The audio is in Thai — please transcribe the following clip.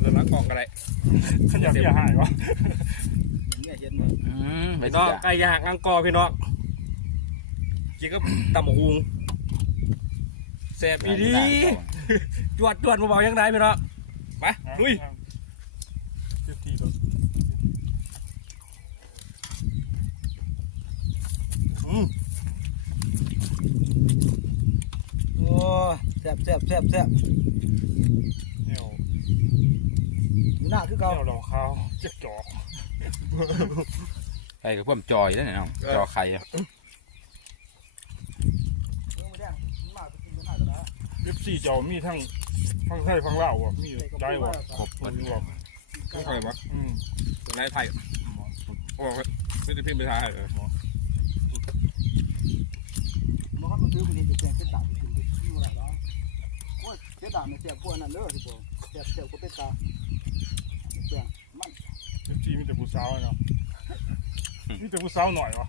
เรื่องล้างกล่องกันไรขยับอย่าหายวะเนี่ยเห็นมั้ยพี่น้องไก่ย่างอังกอร์พี่น้องกินก็ตำหมูหุงแซ่บอีดีจวดมาบอกยังไงพี่น้องไปลุยโอ้แซ่บเนี่ยอยู่หน้าคือเก่าเราข้าวเจ็บจอกไก่กับพวกจอยแล้วเนี่ยน้องจอไข่14เจ้ามีทั้งไทยทั้งลาวอ่ะมีใจว่ะครบมันมีว่ะต้องใครวะตัวไหนไทยโอ้ไม่ได้พิมพ์ไปไทยเลยมันก็มันซื้อมันเห็นจะแจกเป็นดาบกินดิอยู่ไหนแล้วโอ้ยเจ้าดาบเนี่ยแจกพวกนั้นเด้อที่บอกแจกก็เป็นตาแจกมัน 14มีแต่ผู้สาวเนาะมีแต่ผู้สาวหน่อยวะ